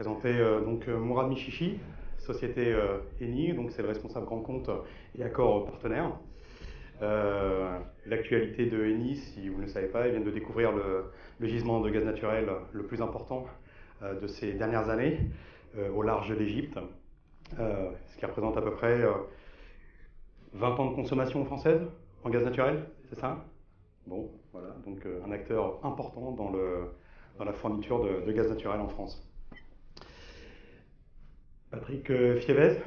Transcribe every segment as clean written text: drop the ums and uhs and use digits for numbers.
Présenter Mourad Michichi, société Eni, donc c'est le responsable grand compte et accord partenaire. L'actualité de Eni, si vous ne le savez pas, ils viennent de découvrir le gisement de gaz naturel le plus important de ces dernières années au large d'Égypte, ce qui représente à peu près 20 ans de consommation française en gaz naturel, c'est ça? Bon, voilà, donc un acteur important dans la fourniture de gaz naturel en France. Patrick Fievez,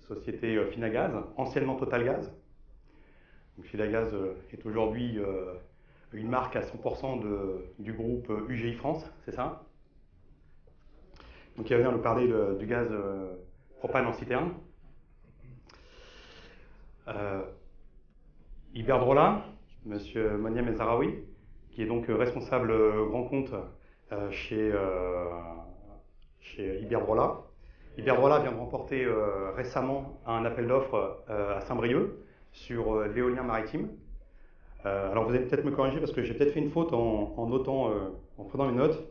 société Finagaz, anciennement Totalgaz. Finagaz est aujourd'hui une marque à 100% du groupe UGI France, c'est ça? Donc il va venir nous parler du gaz propane en citerne. Iberdrola, monsieur Moniem Ezaraoui, qui est donc responsable grand compte chez Iberdrola. Iberdrola vient de remporter récemment un appel d'offres à Saint-Brieuc sur l'éolien maritime. Alors vous allez peut-être me corriger parce que j'ai peut-être fait une faute en notant, en prenant mes notes.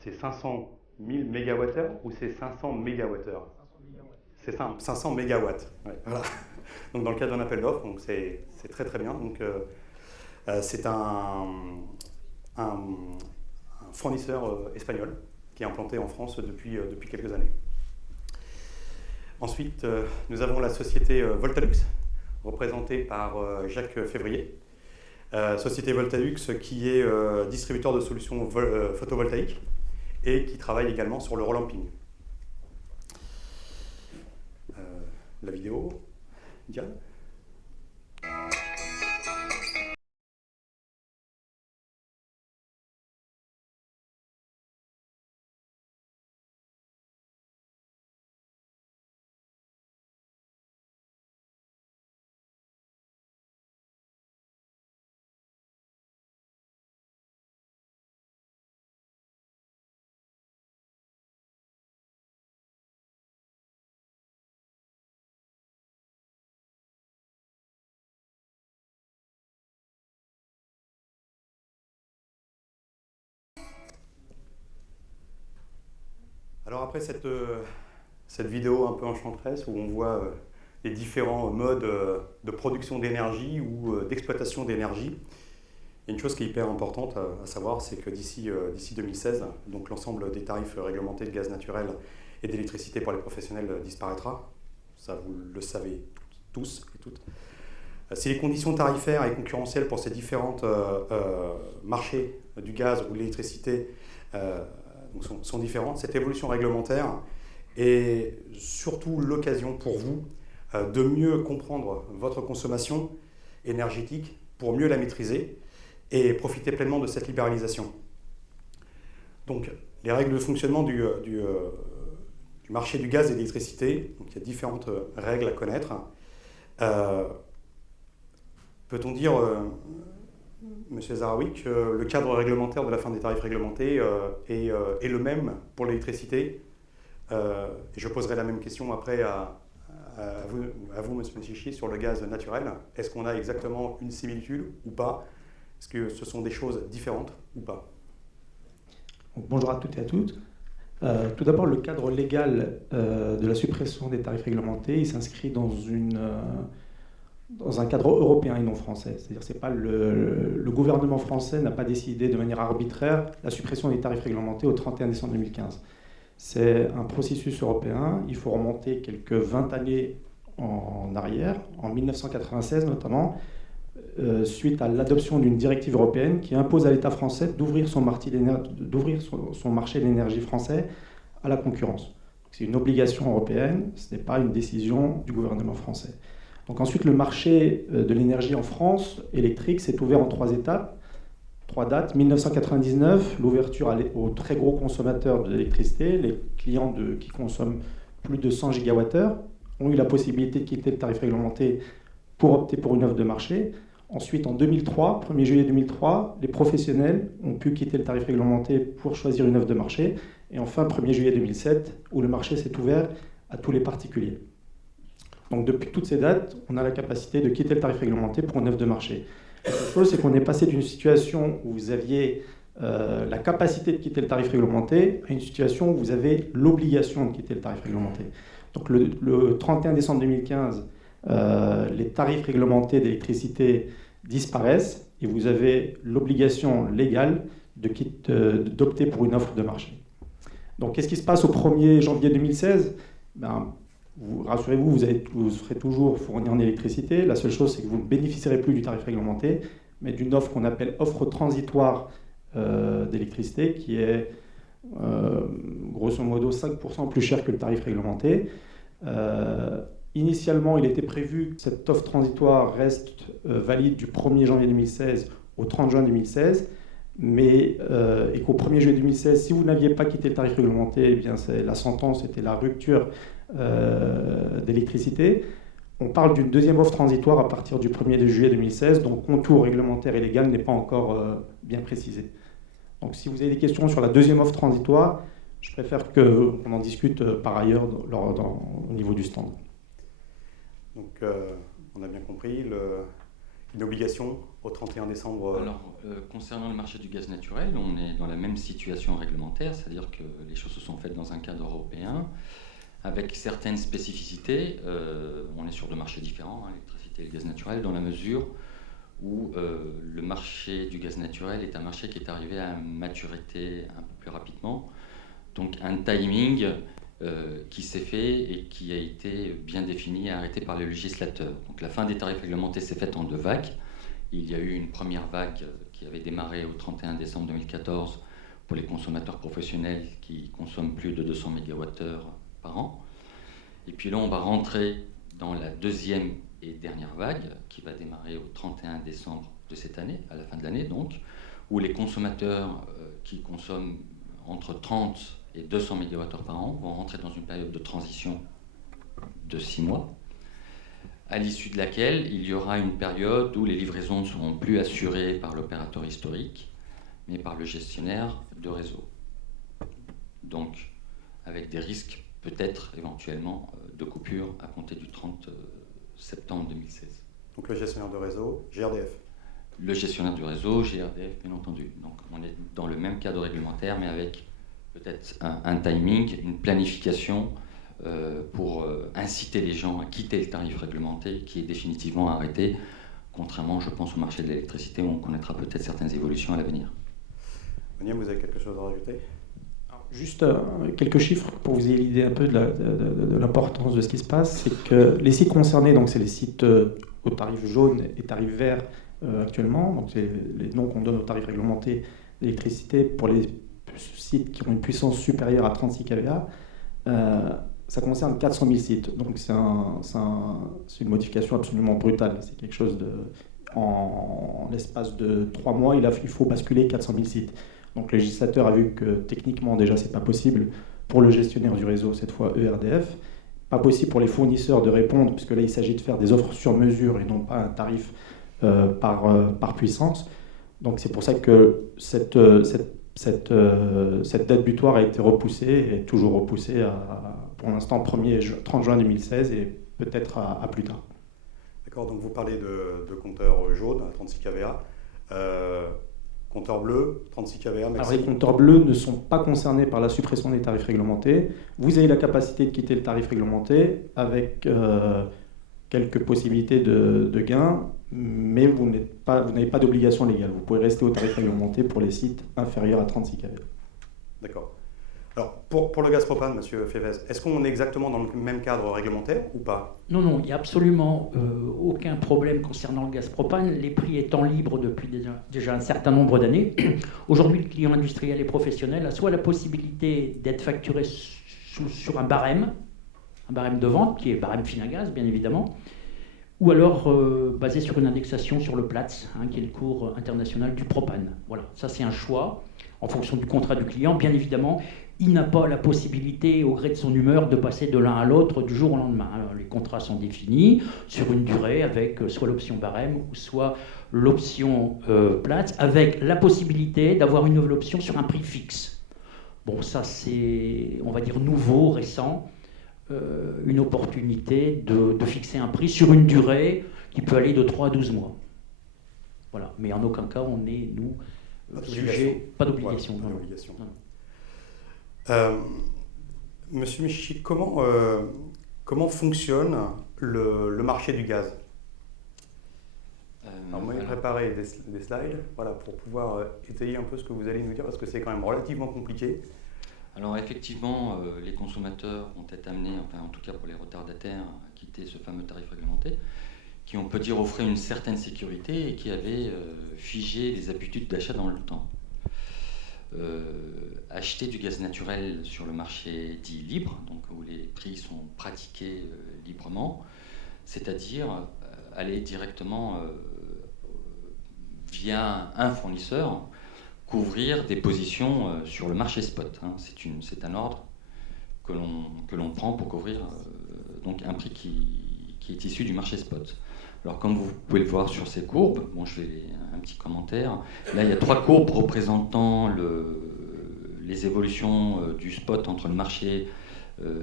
C'est 500 000 MWh ou c'est 500 MWh? C'est 500 MW. Ouais, voilà. Donc dans le cadre d'un appel d'offres, donc c'est très très bien. Donc c'est un fournisseur espagnol qui est implanté en France depuis quelques années. Ensuite, nous avons la société Voltalux, représentée par Jacques Février. Société Voltalux qui est distributeur de solutions photovoltaïques et qui travaille également sur le relamping. La vidéo, Diane. Alors après cette vidéo un peu enchanteresse où on voit les différents modes de production d'énergie ou d'exploitation d'énergie, il y a une chose qui est hyper importante à savoir, c'est que d'ici 2016, donc l'ensemble des tarifs réglementés de gaz naturel et d'électricité pour les professionnels disparaîtra. Ça, vous le savez tous et toutes. Si les conditions tarifaires et concurrentielles pour ces différents marchés du gaz ou de l'électricité sont différentes, cette évolution réglementaire est surtout l'occasion pour vous de mieux comprendre votre consommation énergétique pour mieux la maîtriser et profiter pleinement de cette libéralisation. Donc, les règles de fonctionnement du marché du gaz et de l'électricité, donc il y a différentes règles à connaître. Peut-on dire, Monsieur Zaraoui, que le cadre réglementaire de la fin des tarifs réglementés est le même pour l'électricité? Et je poserai la même question après à vous, Monsieur Michichi, sur le gaz naturel. Est-ce qu'on a exactement une similitude ou pas? Est-ce que ce sont des choses différentes ou pas? Bonjour à toutes et à toutes. Tout d'abord, le cadre légal de la suppression des tarifs réglementés, il s'inscrit dans un cadre européen et non français. C'est-à-dire c'est pas le gouvernement français n'a pas décidé de manière arbitraire la suppression des tarifs réglementés au 31 décembre 2015. C'est un processus européen. Il faut remonter quelques 20 années en arrière, en 1996 notamment, suite à l'adoption d'une directive européenne qui impose à l'État français d'ouvrir son marché de l'énergie français à la concurrence. C'est une obligation européenne, ce n'est pas une décision du gouvernement français. Donc ensuite, le marché de l'énergie en France électrique s'est ouvert en 3 étapes, 3 dates. 1999, l'ouverture aux très gros consommateurs d'électricité, les clients qui consomment plus de 100 gigawattheures, ont eu la possibilité de quitter le tarif réglementé pour opter pour une offre de marché. Ensuite, en 2003, 1er juillet 2003, les professionnels ont pu quitter le tarif réglementé pour choisir une offre de marché. Et enfin, 1er juillet 2007, où le marché s'est ouvert à tous les particuliers. Donc depuis toutes ces dates, on a la capacité de quitter le tarif réglementé pour une offre de marché. La seule chose, c'est qu'on est passé d'une situation où vous aviez la capacité de quitter le tarif réglementé à une situation où vous avez l'obligation de quitter le tarif réglementé. Donc le 31 décembre 2015, les tarifs réglementés d'électricité disparaissent et vous avez l'obligation légale d'opter pour une offre de marché. Donc qu'est-ce qui se passe au 1er janvier 2016 ? Rassurez-vous, vous serez toujours fourni en électricité. La seule chose, c'est que vous ne bénéficierez plus du tarif réglementé, mais d'une offre qu'on appelle offre transitoire d'électricité, qui est grosso modo 5% plus cher que le tarif réglementé. Initialement, il était prévu que cette offre transitoire reste valide du 1er janvier 2016 au 30 juin 2016, et qu'au 1er juillet 2016, si vous n'aviez pas quitté le tarif réglementé, eh bien la sentence était la rupture d'électricité. On parle d'une deuxième offre transitoire à partir du 1er juillet 2016, donc contour réglementaire et légal n'est pas encore bien précisé. Donc si vous avez des questions sur la deuxième offre transitoire, je préfère qu'on en discute par ailleurs au niveau du stand. Donc on a bien compris, une obligation au 31 décembre. Alors, concernant le marché du gaz naturel, on est dans la même situation réglementaire, c'est-à-dire que les choses se sont faites dans un cadre européen, avec certaines spécificités. On est sur deux marchés différents, l'électricité et le gaz naturel, dans la mesure où le marché du gaz naturel est un marché qui est arrivé à maturité un peu plus rapidement. Donc un timing qui s'est fait et qui a été bien défini et arrêté par le législateur. Donc la fin des tarifs réglementés s'est faite en deux vagues. Il y a eu une première vague qui avait démarré au 31 décembre 2014 pour les consommateurs professionnels qui consomment plus de 200 MWh par an. Et puis là, on va rentrer dans la deuxième et dernière vague qui va démarrer au 31 décembre de cette année, à la fin de l'année donc, où les consommateurs qui consomment entre 30 et 200 MWh par an vont rentrer dans une période de transition de 6 mois, à l'issue de laquelle il y aura une période où les livraisons ne seront plus assurées par l'opérateur historique, mais par le gestionnaire de réseau. Donc, avec des risques peut-être éventuellement de coupure à compter du 30 septembre 2016. Donc le gestionnaire de réseau, GRDF. Le gestionnaire du réseau, GRDF, bien entendu. Donc on est dans le même cadre réglementaire, mais avec peut-être un timing, une planification pour inciter les gens à quitter le tarif réglementé qui est définitivement arrêté, contrairement, je pense, au marché de l'électricité où on connaîtra peut-être certaines évolutions à l'avenir. William, vous avez quelque chose à rajouter ? Juste quelques chiffres pour que vous ayez l'idée un peu de l'importance de ce qui se passe. C'est que les sites concernés, donc c'est les sites au tarif jaune et tarif vert actuellement, donc c'est les noms qu'on donne au tarif réglementé d'électricité pour les sites qui ont une puissance supérieure à 36 kVA. Ça concerne 400 000 sites, donc c'est une modification absolument brutale. C'est quelque chose en l'espace de 3 mois, il faut basculer 400 000 sites. Donc le législateur a vu que techniquement déjà c'est pas possible pour le gestionnaire du réseau, cette fois ERDF, pas possible pour les fournisseurs de répondre, puisque là il s'agit de faire des offres sur mesure et non pas un tarif par puissance. Donc c'est pour ça que cette date butoir a été repoussée et est toujours repoussée pour l'instant 30 juin 2016 et peut-être à plus tard. D'accord, donc vous parlez de compteurs jaunes à 36 kVA. Compteurs bleus, 36 kVA. Alors les compteurs bleus ne sont pas concernés par la suppression des tarifs réglementés. Vous avez la capacité de quitter le tarif réglementé avec quelques possibilités de gains, mais vous n'avez pas d'obligation légale. Vous pouvez rester au tarif réglementé pour les sites inférieurs à 36 kVA. D'accord. Alors, pour le gaz propane, M. Févez, est-ce qu'on est exactement dans le même cadre réglementaire ou pas ? Non, il n'y a absolument aucun problème concernant le gaz propane, les prix étant libres depuis déjà un certain nombre d'années. Aujourd'hui, le client industriel et professionnel a soit la possibilité d'être facturé sur un barème de vente, qui est barème Finagaz, bien évidemment, ou alors basé sur une indexation sur le Platts, qui est le cours international du propane. Voilà, ça c'est un choix en fonction du contrat du client, bien évidemment. Il n'a pas la possibilité, au gré de son humeur, de passer de l'un à l'autre du jour au lendemain. Alors, les contrats sont définis sur une durée avec soit l'option barème ou soit l'option Platts, avec la possibilité d'avoir une nouvelle option sur un prix fixe. Bon, ça c'est, on va dire, nouveau, récent, une opportunité de fixer un prix sur une durée qui peut aller de 3 à 12 mois. Voilà, mais en aucun cas on est, nous, sujet, pas d'obligation. Voilà, pas non. d'obligation. Non. Monsieur Michi, comment fonctionne le marché du gaz? Alors moi, j'ai préparé des slides voilà, pour pouvoir étayer un peu ce que vous allez nous dire, parce que c'est quand même relativement compliqué. Alors effectivement, les consommateurs vont être amenés, enfin en tout cas pour les retardataires, à quitter ce fameux tarif réglementé, qui on peut dire offrait une certaine sécurité et qui avait figé les habitudes d'achat dans le temps. Acheter du gaz naturel sur le marché dit libre, donc où les prix sont pratiqués librement, c'est-à-dire aller directement via un fournisseur couvrir des positions sur le marché spot. Hein. C'est un ordre que l'on prend pour couvrir donc un prix qui est issu du marché spot. Alors comme vous pouvez le voir sur ces courbes, bon, je vais un petit commentaire. Là, il y a 3 courbes représentant les évolutions du spot entre le marché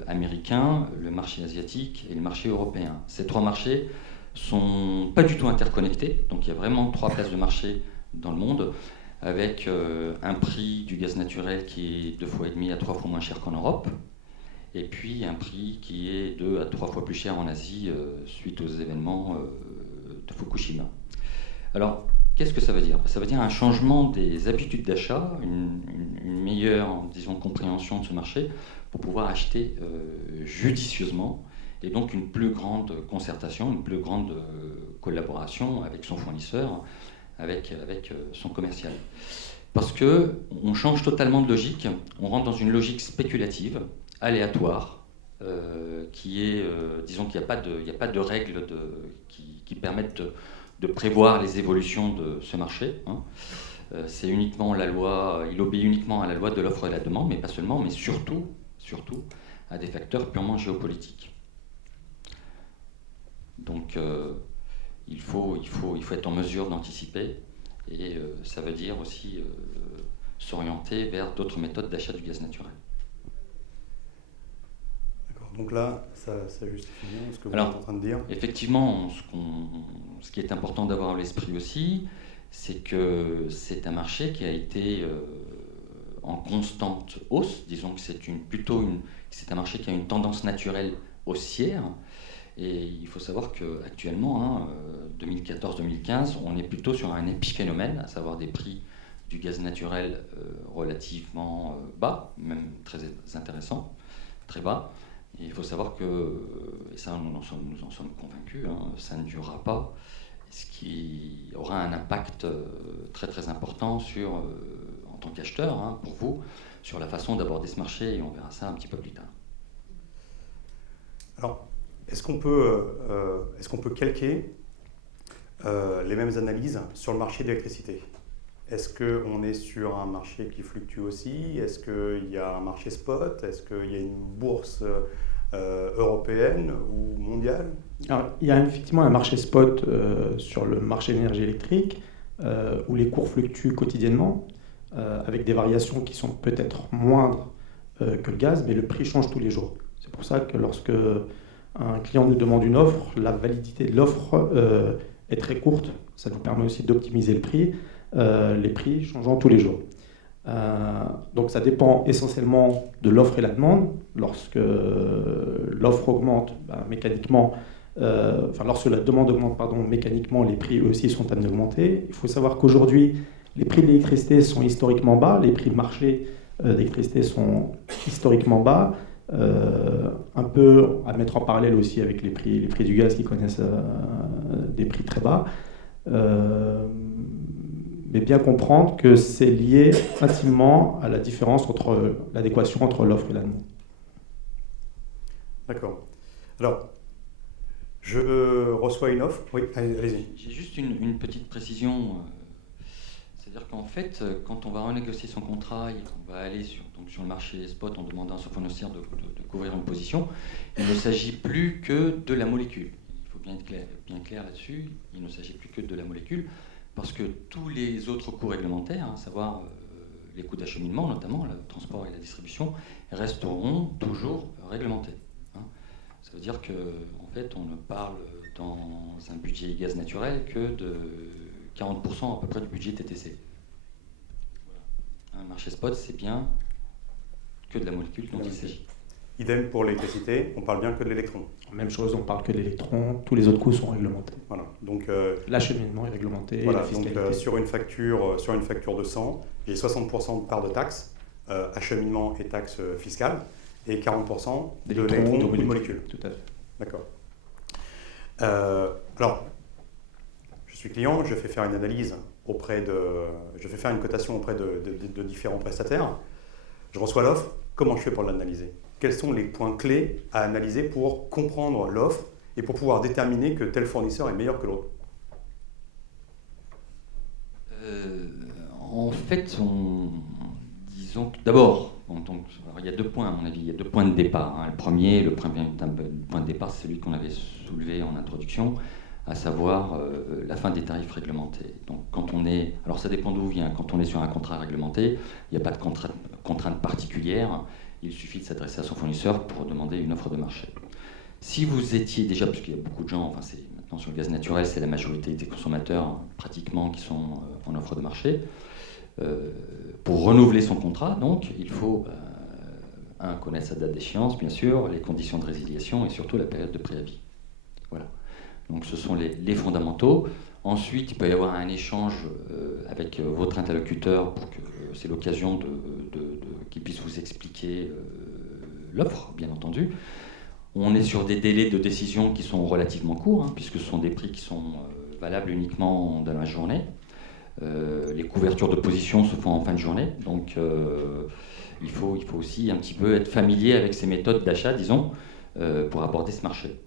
américain, le marché asiatique et le marché européen. Ces 3 marchés sont pas du tout interconnectés, donc il y a vraiment 3 places de marché dans le monde, avec un prix du gaz naturel qui est 2,5 fois à 3 fois moins cher qu'en Europe, et puis un prix qui est 2 à 3 fois plus cher en Asie suite aux événements de Fukushima. Alors, qu'est-ce que ça veut dire? Ça veut dire un changement des habitudes d'achat, une meilleure, disons, compréhension de ce marché pour pouvoir acheter judicieusement, et donc une plus grande concertation, une plus grande collaboration avec son fournisseur, avec son commercial. Parce qu'on change totalement de logique, on rentre dans une logique spéculative, aléatoire, qui est, disons qu'il n'y a pas de règles qui permettent de prévoir les évolutions de ce marché. Hein. C'est uniquement la loi, il obéit uniquement à la loi de l'offre et de la demande, mais pas seulement, mais surtout à des facteurs purement géopolitiques. Donc il faut être en mesure d'anticiper, et ça veut dire aussi s'orienter vers d'autres méthodes d'achat du gaz naturel. D'accord, donc là, ça justifie bien ce que vous Alors, êtes en train de dire. Effectivement, ce qui est important d'avoir à l'esprit aussi, c'est que c'est un marché qui a été en constante hausse. Disons que c'est un marché qui a une tendance naturelle haussière. Et il faut savoir qu'actuellement, 2014-2015, on est plutôt sur un épiphénomène, à savoir des prix du gaz naturel relativement bas, même très intéressants, très bas. Et il faut savoir que, et ça nous en sommes convaincus, hein, ça ne durera pas, ce qui aura un impact très très important en tant qu'acheteur, hein, pour vous, sur la façon d'aborder ce marché, et on verra ça un petit peu plus tard. Alors, est-ce qu'on peut calquer les mêmes analyses sur le marché de l'électricité? Est-ce qu'on est sur un marché qui fluctue aussi? Est-ce qu'il y a un marché spot? Est-ce qu'il y a une bourse européenne ou mondiale? Alors, il y a effectivement un marché spot sur le marché de l'énergie électrique où les cours fluctuent quotidiennement avec des variations qui sont peut-être moindres que le gaz, mais le prix change tous les jours. C'est pour ça que lorsque un client nous demande une offre, la validité de l'offre est très courte. Ça nous permet aussi d'optimiser le prix, les prix changeant tous les jours. Donc ça dépend essentiellement de l'offre et la demande. Lorsque l'offre augmente, mécaniquement, lorsque la demande augmente, mécaniquement, les prix eux aussi sont amenés à augmenter. Il faut savoir qu'aujourd'hui, les prix de l'électricité sont historiquement bas, les prix de marché d'électricité sont historiquement bas. Un peu à mettre en parallèle aussi avec les prix du gaz qui connaissent des prix très bas. Mais bien comprendre que c'est lié intimement à la différence entre l'adéquation entre l'offre et la demande. D'accord. Alors, je reçois une offre. Oui, allez-y. J'ai juste une petite précision. C'est-à-dire qu'en fait, quand on va renégocier son contrat et qu'on va aller sur le marché spot en demandant à son fournisseur de couvrir une position, il ne s'agit plus que de la molécule. Il faut bien être bien clair là-dessus. Il ne s'agit plus que de la molécule, parce que tous les autres coûts réglementaires, à savoir les coûts d'acheminement notamment, le transport et la distribution, resteront toujours réglementés. Hein. Ça veut dire qu'en fait, on ne parle dans un budget gaz naturel que de 40% à peu près du budget TTC. marché spot, c'est bien que de la molécule dont il s'agit. Idem pour l'électricité, on parle bien que de l'électron. Même chose, on parle que de l'électron, tous les autres coûts sont réglementés. Voilà. Donc, l'acheminement est réglementé, voilà, la fiscalité. donc sur une facture de 100, j'ai 60% de part de taxe, acheminement et taxe fiscale, et 40% d'électrons ou de molécules. Tout à fait. D'accord. Alors, je suis client, je fais faire une analyse je fais faire une cotation auprès de différents prestataires. Je reçois l'offre, comment je fais pour l'analyser? Quels sont les points clés à analyser pour comprendre l'offre et pour pouvoir déterminer que tel fournisseur est meilleur que l'autre? En fait, disons que d'abord, il y a 2 points à mon avis, il y a 2 points de départ. Hein. Le premier point de départ, c'est celui qu'on avait soulevé en introduction, à savoir la fin des tarifs réglementés. Donc quand on est, alors ça dépend d'où vient, quand on est sur un contrat réglementé, il n'y a pas de contrainte particulière, il suffit de s'adresser à son fournisseur pour demander une offre de marché. Si vous étiez déjà, parce qu'il y a beaucoup de gens, enfin c'est maintenant sur le gaz naturel, c'est la majorité des consommateurs hein, pratiquement qui sont en offre de marché, pour renouveler son contrat, donc il faut connaître sa date d'échéance, bien sûr, les conditions de résiliation et surtout la période de préavis. Voilà. Donc ce sont les fondamentaux. Ensuite, il peut y avoir un échange avec votre interlocuteur pour que c'est l'occasion qu'il puisse vous expliquer l'offre, bien entendu. On est sur des délais de décision qui sont relativement courts, hein, puisque ce sont des prix qui sont valables uniquement dans la journée. Les couvertures de position se font en fin de journée, donc il faut aussi un petit peu être familier avec ces méthodes d'achat, disons, pour aborder ce marché.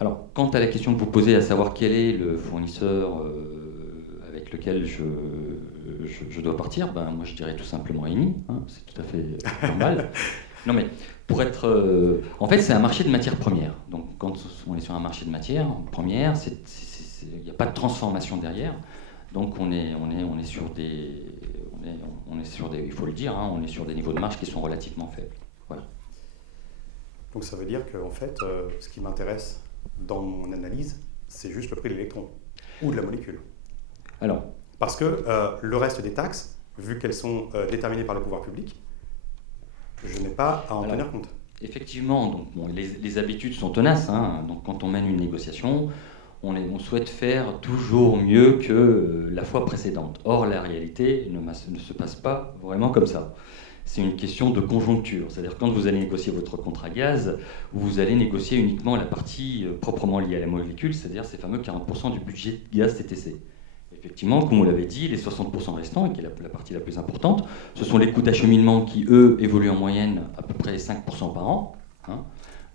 Alors, quant à la question que vous posez, à savoir quel est le fournisseur avec lequel je dois partir, ben, moi je dirais tout simplement Eni, hein, c'est tout à fait normal. Non mais, pour être... en fait, c'est un marché de matières premières. Donc, quand on est sur un marché de matières premières, il n'y a pas de transformation derrière. Donc, on est sur des... il faut le dire, hein, on est sur des niveaux de marge qui sont relativement faibles. Voilà. Donc, ça veut dire qu'en fait, ce qui m'intéresse dans mon analyse, c'est juste le prix de l'électron ou de la molécule. Alors, parce que le reste des taxes, vu qu'elles sont déterminées par le pouvoir public, je n'ai pas à en tenir compte. Effectivement, donc, bon, les habitudes sont tenaces. Hein, donc quand on mène une négociation, on souhaite faire toujours mieux que la fois précédente. Or, la réalité ne se passe pas vraiment comme ça. C'est une question de conjoncture. C'est-à-dire quand vous allez négocier votre contrat gaz, vous allez négocier uniquement la partie proprement liée à la molécule, c'est-à-dire ces fameux 40% du budget gaz TTC. Effectivement, comme vous l'avez dit, les 60% restants, et qui est la partie la plus importante, ce sont les coûts d'acheminement qui, eux, évoluent en moyenne à peu près 5% par an. Hein.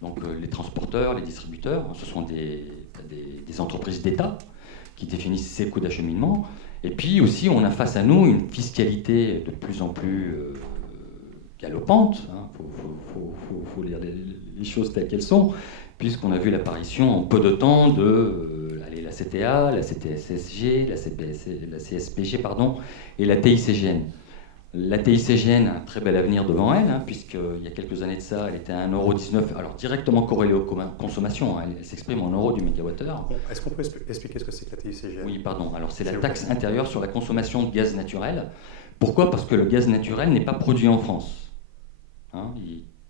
Donc les transporteurs, les distributeurs, ce sont des entreprises d'État qui définissent ces coûts d'acheminement. Et puis aussi, on a face à nous une fiscalité de plus en plus galopante. Hein. Faut lire les choses telles qu'elles sont, puisqu'on a vu l'apparition en peu de temps de la CTA, la CTSSG, la CSPG, pardon, et la TICGN. La TICGN a un très bel avenir devant elle, hein, puisqu'il y a quelques années de ça, elle était à 1,19 €, alors directement corrélée aux consommations, hein, elle s'exprime en euros du mégawattheure. Est-ce qu'on peut expliquer ce que c'est que la TICGN? Oui, pardon. Alors c'est la taxe intérieure sur la consommation de gaz naturel. Pourquoi? Parce que le gaz naturel n'est pas produit en France. Hein,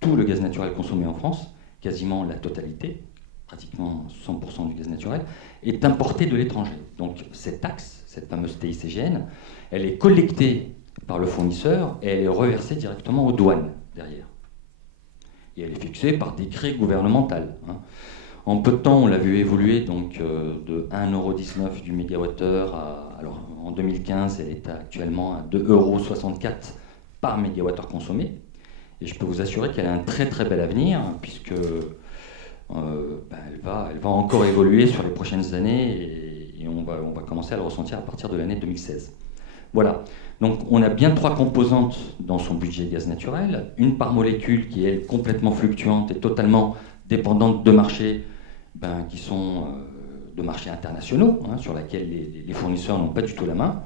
tout le gaz naturel consommé en France, quasiment la totalité, pratiquement 100% du gaz naturel, est importé de l'étranger. Donc cette taxe, cette fameuse TICGN, elle est collectée par le fournisseur et elle est reversée directement aux douanes derrière. Et elle est fixée par décret gouvernemental. Hein. En peu de temps, on l'a vu évoluer donc, de 1,19 € du mégawattheure à... Alors en 2015, elle est actuellement à 2,64 € par mégawattheure consommé. Et je peux vous assurer qu'elle a un très très bel avenir, puisque elle va encore évoluer sur les prochaines années et on va commencer à le ressentir à partir de l'année 2016. Voilà. Donc on a bien 3 composantes dans son budget gaz naturel. Une par molécule qui est complètement fluctuante et totalement dépendante de marchés qui sont de marchés internationaux, hein, sur lesquels les fournisseurs n'ont pas du tout la main.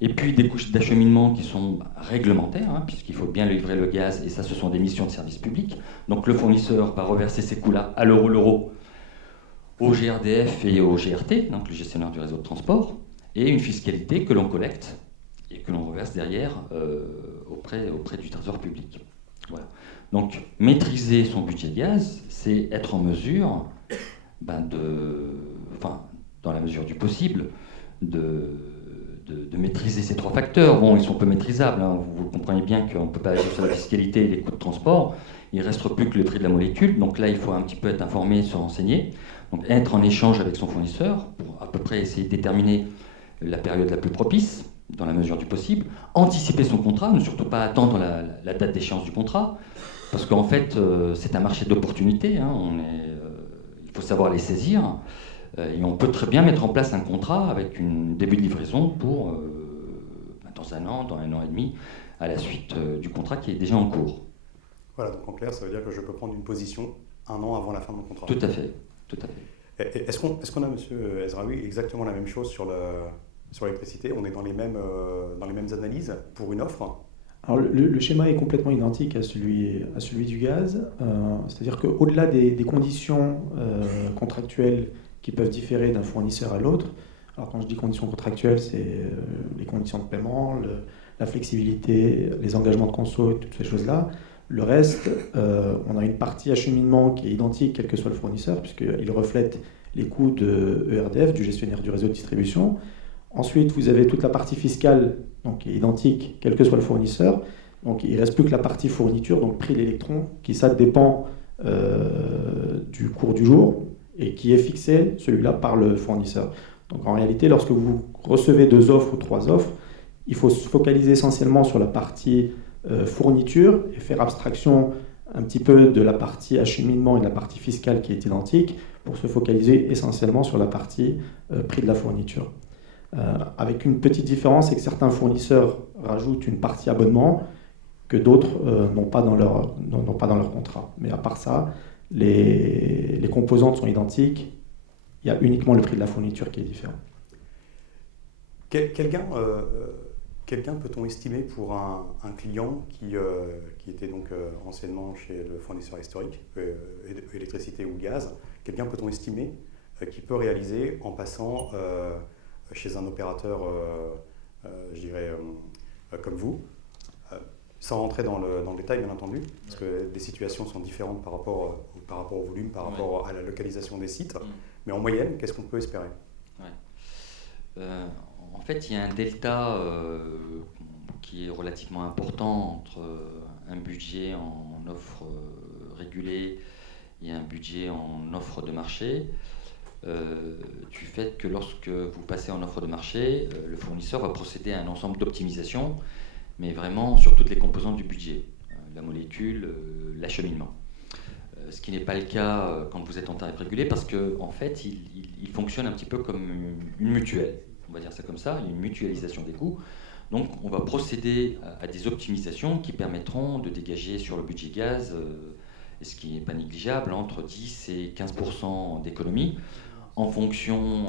Et puis des couches d'acheminement qui sont réglementaires, hein, puisqu'il faut bien livrer le gaz, et ça, ce sont des missions de service public. Donc le fournisseur va reverser ces coûts-là à l'euro au GRDF et au GRT, donc le gestionnaire du réseau de transport, et une fiscalité que l'on collecte et que l'on reverse derrière auprès du Trésor public. Voilà. Donc, maîtriser son budget gaz, c'est être en mesure, dans la mesure du possible, de maîtriser ces 3 facteurs. Bon, ils sont peu maîtrisables, hein. Vous comprenez bien qu'on ne peut pas agir sur la fiscalité et les coûts de transport. Il ne reste plus que le prix de la molécule. Donc là, il faut un petit peu être informé, se renseigner. Donc être en échange avec son fournisseur pour à peu près essayer de déterminer la période la plus propice, dans la mesure du possible. Anticiper son contrat, ne surtout pas attendre la date d'échéance du contrat, parce qu'en fait, c'est un marché d'opportunités, hein. Il faut savoir les saisir. Et on peut très bien mettre en place un contrat avec un début de livraison pour dans 1 an, dans 1 an et demi, à la suite du contrat qui est déjà en cours. Voilà, donc en clair, ça veut dire que je peux prendre une position 1 an avant la fin de mon contrat. Tout à fait, tout à fait. Est-ce qu'on a, monsieur Ezraoui, exactement la même chose sur l'électricité? On est dans les mêmes analyses pour une offre? Alors le schéma est complètement identique à celui du gaz, c'est-à-dire qu'au-delà des conditions contractuelles qui peuvent différer d'un fournisseur à l'autre, alors quand je dis conditions contractuelles, c'est les conditions de paiement, la flexibilité, les engagements de conso et toutes ces choses-là. Le reste, on a une partie acheminement qui est identique quel que soit le fournisseur, puisqu'il reflète les coûts de ERDF, du gestionnaire du réseau de distribution. Ensuite, vous avez toute la partie fiscale, donc, qui est identique quel que soit le fournisseur. Donc il ne reste plus que la partie fourniture, donc prix de l'électron, qui ça dépend du cours du jour et qui est fixé, celui-là, par le fournisseur. Donc en réalité, lorsque vous recevez 2 offres ou 3 offres, il faut se focaliser essentiellement sur la partie fourniture et faire abstraction un petit peu de la partie acheminement et de la partie fiscale qui est identique pour se focaliser essentiellement sur la partie prix de la fourniture. Avec une petite différence, c'est que certains fournisseurs rajoutent une partie abonnement que d'autres n'ont pas dans leur contrat. Mais à part ça, les composantes sont identiques. Il y a uniquement le prix de la fourniture qui est différent. Quel gain peut-on estimer pour un client qui était donc anciennement chez le fournisseur historique, électricité ou gaz? Quel gain peut-on estimer qu'il peut réaliser en passant chez un opérateur, je dirais, comme vous, sans rentrer dans le détail, bien entendu, parce que les situations sont différentes par rapport au volume, par rapport à la localisation des sites. Mais en moyenne, qu'est-ce qu'on peut espérer? En fait, il y a un delta qui est relativement important entre un budget en offre régulée et un budget en offre de marché. Du fait que lorsque vous passez en offre de marché, le fournisseur va procéder à un ensemble d'optimisation, mais vraiment sur toutes les composantes du budget, la molécule, l'acheminement. Ce qui n'est pas le cas quand vous êtes en tarif régulé, parce qu'en fait, il fonctionne un petit peu comme une mutuelle, on va dire ça comme ça, une mutualisation des coûts. Donc on va procéder à des optimisations qui permettront de dégager sur le budget gaz, et ce qui n'est pas négligeable, entre 10 et 15% d'économie, en fonction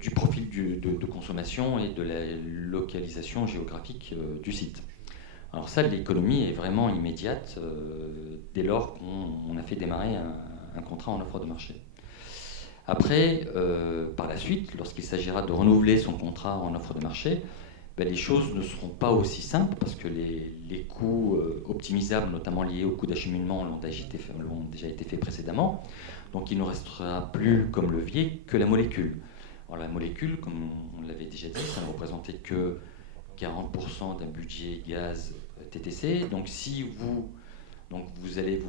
du profil de consommation et de la localisation géographique du site. Alors ça, l'économie est vraiment immédiate dès lors qu'on a fait démarrer un contrat en offre de marché. Après, par la suite, lorsqu'il s'agira de renouveler son contrat en offre de marché, les choses ne seront pas aussi simples parce que les coûts optimisables, notamment liés aux coûts d'acheminement, l'ont déjà été faits précédemment. Donc il ne restera plus comme levier que la molécule. Alors la molécule, comme on l'avait déjà dit, ça ne représentait que 40% d'un budget gaz TTC. Donc si vous allez,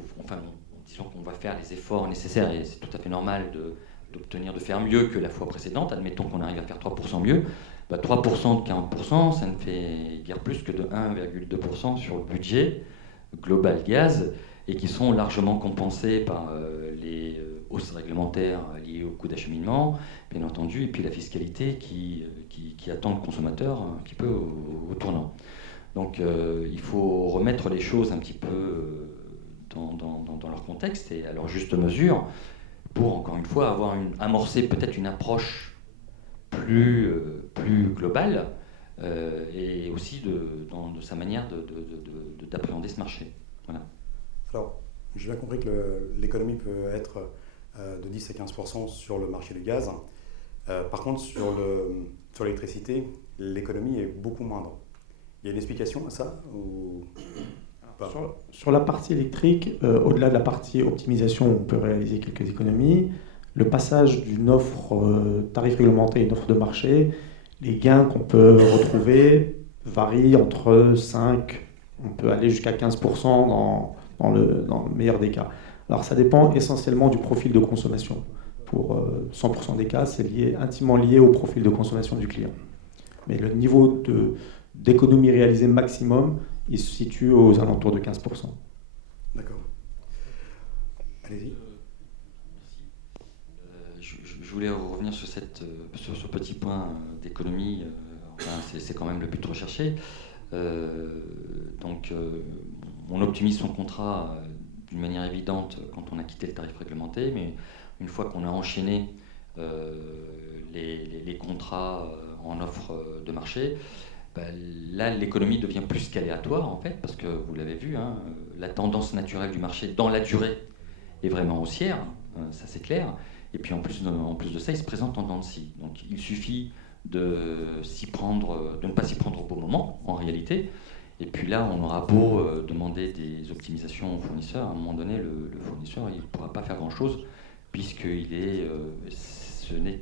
disons qu'on va faire les efforts nécessaires, et c'est tout à fait normal de faire mieux que la fois précédente, admettons qu'on arrive à faire 3% mieux, 3% de 40%, ça ne fait guère plus que de 1,2% sur le budget global gaz, et qui sont largement compensés par les hausses réglementaires liées au coût d'acheminement, bien entendu, et puis la fiscalité qui attend le consommateur un petit peu au tournant. Donc il faut remettre les choses un petit peu dans leur contexte et à leur juste mesure pour, encore une fois, amorcer peut-être une approche plus globale et aussi de sa manière d'appréhender ce marché. Voilà. Alors, j'ai bien compris que l'économie peut être de 10 à 15% sur le marché du gaz. Par contre, sur l'électricité, l'économie est beaucoup moindre. Il y a une explication à ça ou pas? Sur la partie électrique, au-delà de la partie optimisation, on peut réaliser quelques économies. Le passage d'une offre tarif réglementé à une offre de marché, les gains qu'on peut retrouver varient entre 5, on peut aller jusqu'à 15% dans le meilleur des cas. Alors ça dépend essentiellement du profil de consommation. Pour 100% des cas, c'est intimement lié au profil de consommation du client. Mais le niveau d'économie réalisée maximum, il se situe aux alentours de 15%. D'accord. Allez-y. Je voulais revenir sur ce petit point d'économie. C'est quand même le but recherché. On optimise son contrat d'une manière évidente quand on a quitté le tarif réglementé, mais une fois qu'on a enchaîné les contrats en offre de marché, là l'économie devient plus qu'aléatoire en fait, parce que vous l'avez vu, la tendance naturelle du marché dans la durée est vraiment haussière, ça c'est clair, et puis en plus de ça il se présente en dents de scie. Donc il suffit de ne pas s'y prendre au bon moment en réalité, et puis là on aura beau demander des optimisations aux fournisseurs, à un moment donné le fournisseur il ne pourra pas faire grand chose puisqu'il ce n'est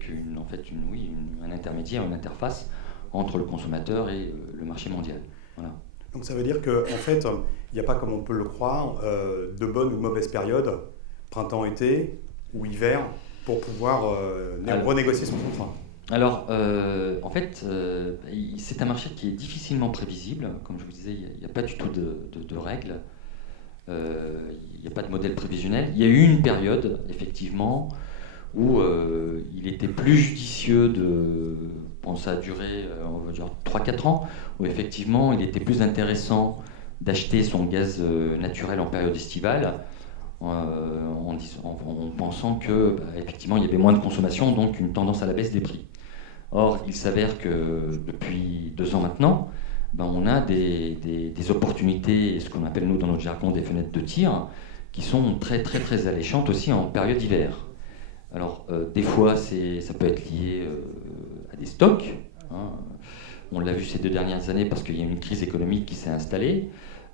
un intermédiaire, une interface entre le consommateur et le marché mondial. Voilà. Donc ça veut dire qu'en fait, il n'y a pas, comme on peut le croire, de bonnes ou de mauvaises périodes, printemps-été ou hiver, pour pouvoir renégocier son contrat. Alors, en fait, c'est un marché qui est difficilement prévisible. Comme je vous disais, il n'y a pas du tout de règles. Il n'y a pas de modèle prévisionnel. Il y a eu une période, effectivement, où il était plus judicieux ça a duré, on va dire, 3-4 ans, où effectivement, il était plus intéressant d'acheter son gaz naturel en période estivale, en pensant que, effectivement, il y avait moins de consommation, donc une tendance à la baisse des prix. Or, il s'avère que depuis 2 ans maintenant, on a des opportunités, ce qu'on appelle nous dans notre jargon des fenêtres de tir, qui sont très très très alléchantes aussi en période d'hiver. Alors des fois ça peut être lié à des stocks, on l'a vu ces 2 dernières années parce qu'il y a une crise économique qui s'est installée,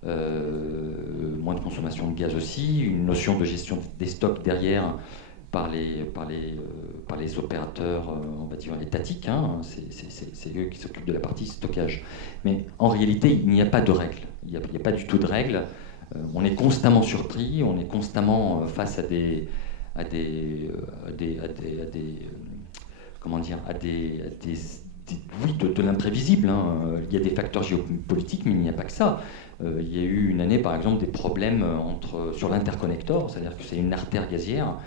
moins de consommation de gaz aussi, une notion de gestion des stocks derrière par les opérateurs, on va dire étatiques, c'est eux qui s'occupent de la partie stockage. Mais en réalité, il n'y a pas de règles, il n'y a pas du tout de règles. On est constamment surpris, on est constamment face à de l'imprévisible. Il y a des facteurs géopolitiques, mais il n'y a pas que ça. Il y a eu une année, par exemple, des problèmes sur l'interconnector, c'est-à-dire que c'est une artère gazière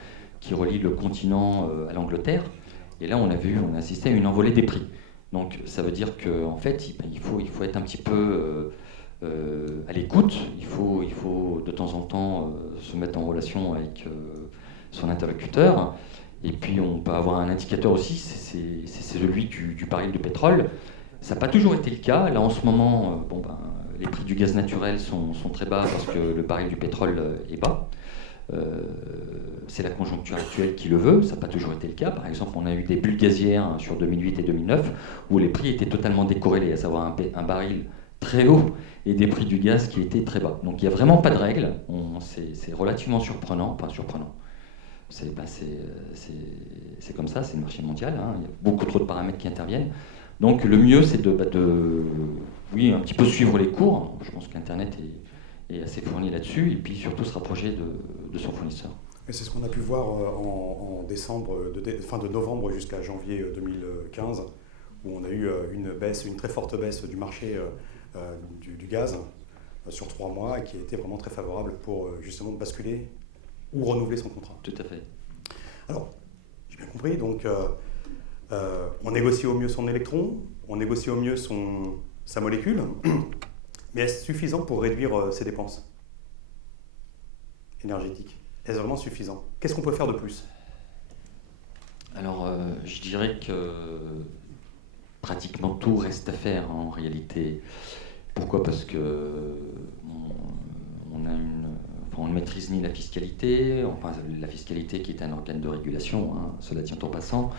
qui relie le continent à l'Angleterre. Et là, on a assisté à une envolée des prix. Donc, ça veut dire qu'en fait, il faut être un petit peu à l'écoute. Il faut de temps en temps se mettre en relation avec son interlocuteur. Et puis, on peut avoir un indicateur aussi, c'est celui du baril de pétrole. Ça n'a pas toujours été le cas. Là, en ce moment, les prix du gaz naturel sont très bas parce que le baril du pétrole est bas. C'est la conjoncture actuelle qui le veut, ça n'a pas toujours été le cas. Par exemple, on a eu des bulles gazières sur 2008 et 2009 où les prix étaient totalement décorrélés, à savoir un baril très haut et des prix du gaz qui étaient très bas. Donc il n'y a vraiment pas de règles, c'est relativement surprenant, pas surprenant. C'est comme ça, c'est le marché mondial, il y a beaucoup trop de paramètres qui interviennent. Donc le mieux c'est de un petit peu suivre les cours. Je pense qu'Internet est assez fourni là-dessus, et puis surtout se rapprocher de son fournisseur. Et c'est ce qu'on a pu voir en décembre, fin de novembre jusqu'à janvier 2015, où on a eu une très forte baisse du marché du gaz sur 3 mois, et qui a été vraiment très favorable pour justement basculer ou renouveler son contrat. Tout à fait. Alors, j'ai bien compris, donc on négocie au mieux son électron, on négocie au mieux sa molécule, mais est-ce suffisant pour réduire ses dépenses énergétiques? Est-ce vraiment suffisant? Qu'est-ce qu'on peut faire de plus? Alors, je dirais que pratiquement tout reste à faire en réalité. Pourquoi? Parce que on ne maîtrise ni la fiscalité, la fiscalité qui est un organe de régulation, cela tient en passant.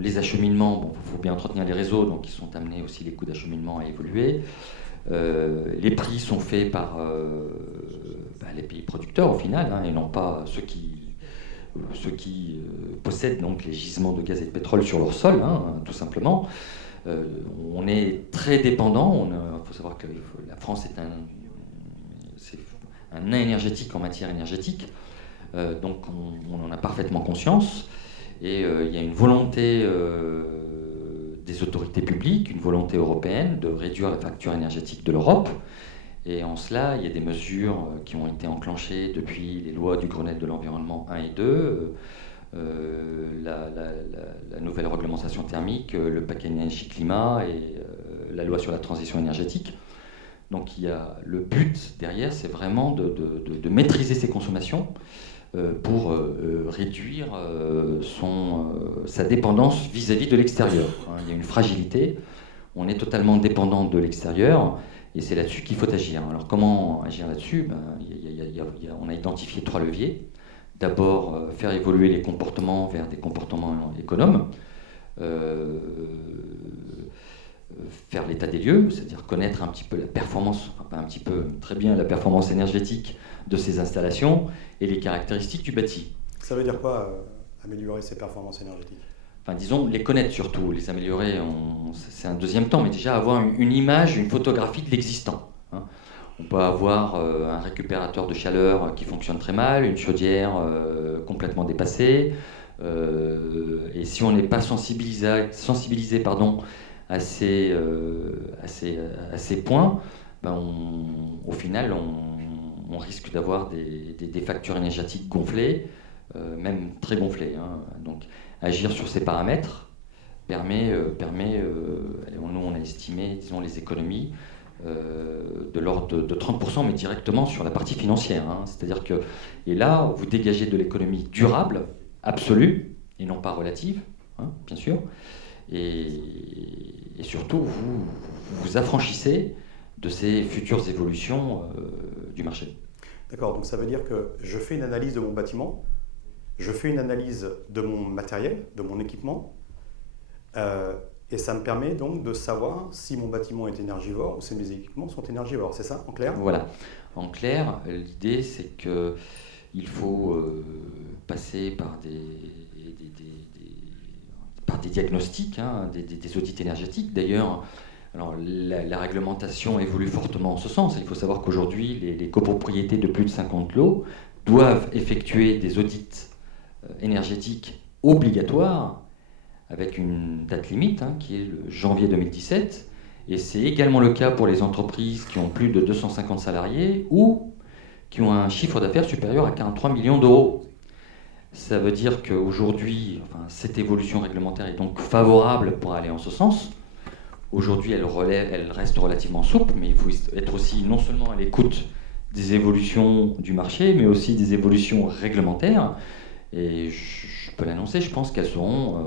Les acheminements, il faut bien entretenir les réseaux, donc ils sont amenés aussi les coûts d'acheminement à évoluer. Les prix sont faits par les pays producteurs au final, et non pas ceux qui possèdent donc les gisements de gaz et de pétrole sur leur sol, tout simplement. On est très dépendant. Il faut savoir que la France est un nain énergétique en matière énergétique, donc on en a parfaitement conscience. Et il y a une volonté des autorités publiques, une volonté européenne de réduire la facture énergétique de l'Europe. Et en cela, il y a des mesures qui ont été enclenchées depuis les lois du Grenelle de l'environnement 1 et 2, la nouvelle réglementation thermique, le paquet énergie-climat et la loi sur la transition énergétique. Donc le but derrière, c'est vraiment de maîtriser ses consommations pour réduire sa dépendance vis-à-vis de l'extérieur. Il y a une fragilité, on est totalement dépendant de l'extérieur, et c'est là-dessus qu'il faut agir. Alors comment agir là-dessus? On a identifié 3 leviers. D'abord, faire évoluer les comportements vers des comportements économes, faire l'état des lieux, c'est-à-dire connaître un petit peu la performance, enfin pas un petit peu, très bien la performance énergétique de ces installations et les caractéristiques du bâti. Ça veut dire quoi, améliorer ses performances énergétiques? Enfin, disons, les connaître surtout, les améliorer, c'est un deuxième temps, mais déjà avoir une image, une photographie de l'existant. On peut avoir un récupérateur de chaleur qui fonctionne très mal, une chaudière complètement dépassée, et si on n'est pas sensibilisé à ces points, au final, on risque d'avoir des factures énergétiques gonflées, même très gonflées. Donc, agir sur ces paramètres permet nous on a estimé, disons, les économies de l'ordre de 30%, mais directement sur la partie financière. C'est-à-dire que, et là, vous dégagez de l'économie durable, absolue, et non pas relative, bien sûr, et surtout, vous vous affranchissez de ces futures évolutions du marché. D'accord, donc ça veut dire que je fais une analyse de mon bâtiment, je fais une analyse de mon matériel, de mon équipement, et ça me permet donc de savoir si mon bâtiment est énergivore ou si mes équipements sont énergivores, c'est ça, en clair? Voilà. En clair, l'idée, c'est qu'il faut passer par des diagnostics, des audits énergétiques. D'ailleurs, alors, la réglementation évolue fortement en ce sens. Il faut savoir qu'aujourd'hui, les copropriétés de plus de 50 lots doivent effectuer des audits énergétiques obligatoires avec une date limite, qui est le janvier 2017. Et c'est également le cas pour les entreprises qui ont plus de 250 salariés ou qui ont un chiffre d'affaires supérieur à 43 millions d'euros. Ça veut dire qu'aujourd'hui, cette évolution réglementaire est donc favorable pour aller en ce sens. Aujourd'hui, elle reste relativement souple, mais il faut être aussi non seulement à l'écoute des évolutions du marché, mais aussi des évolutions réglementaires. Et je peux l'annoncer, je pense qu'elles seront